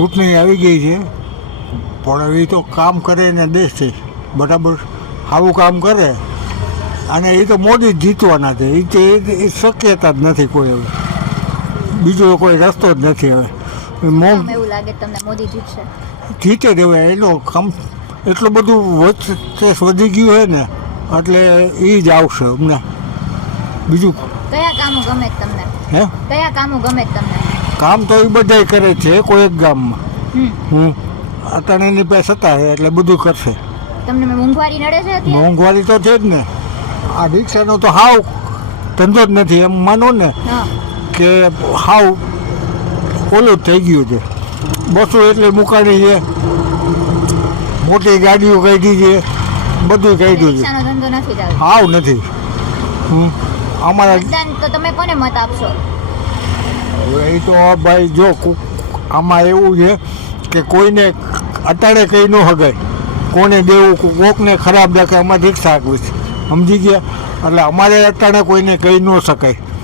ચૂંટણી આવી ગઈ છે, પણ હવે તો કામ કરે ને દેશ છે બરાબર, આવું કામ કરે અને એ તો મોદી જ જીતવાના છે. એ શક્યતા જ નથી કોઈ, હવે બીજો કોઈ રસ્તો જ નથી. હવે એવું લાગે તમને મોદી જીતશે? જીતે જ હવે, એનો કામ એટલું બધું વધી ગયું હોય ને, એટલે એ જ આવશે અમને. બીજું કયા કામો ગમે તમને? હે, કયા કામો ગમે તમને? કામ તો એ બધા કરે છે કોઈ એક ગામમાં. અટાણીની પાસે સત્તા છે એટલે બધું કરશે. તમને મોંઘવારી નડે છે અત્યારે? મોંઘવારી તો છે જ ને. આ રિક્ષાનો તો હાવ ધંધો જ નથી, એમ માનો ને કે હાવ ઓલું જ થઈ ગયું છે. બસો એટલે મુકાણી છે, મોટી ગાડીઓ કાઢી છે, બધું કાઢ્યું છે. રિક્ષાનો ધંધો નથી ચાલતો? હાવ નથી. અમારા મતદાન તો તમે કોને મત આપશો? એ તો ભાઈ જો આમાં એવું છે કે કોઈને અટાણે કહી ન હગાય, કોને દેવું, કોકને ખરાબ રાખે. અમારે રિક્ષા આપવી છે, સમજી ગયા? એટલે અમારે અટાણે કોઈને કહી ન શકાય.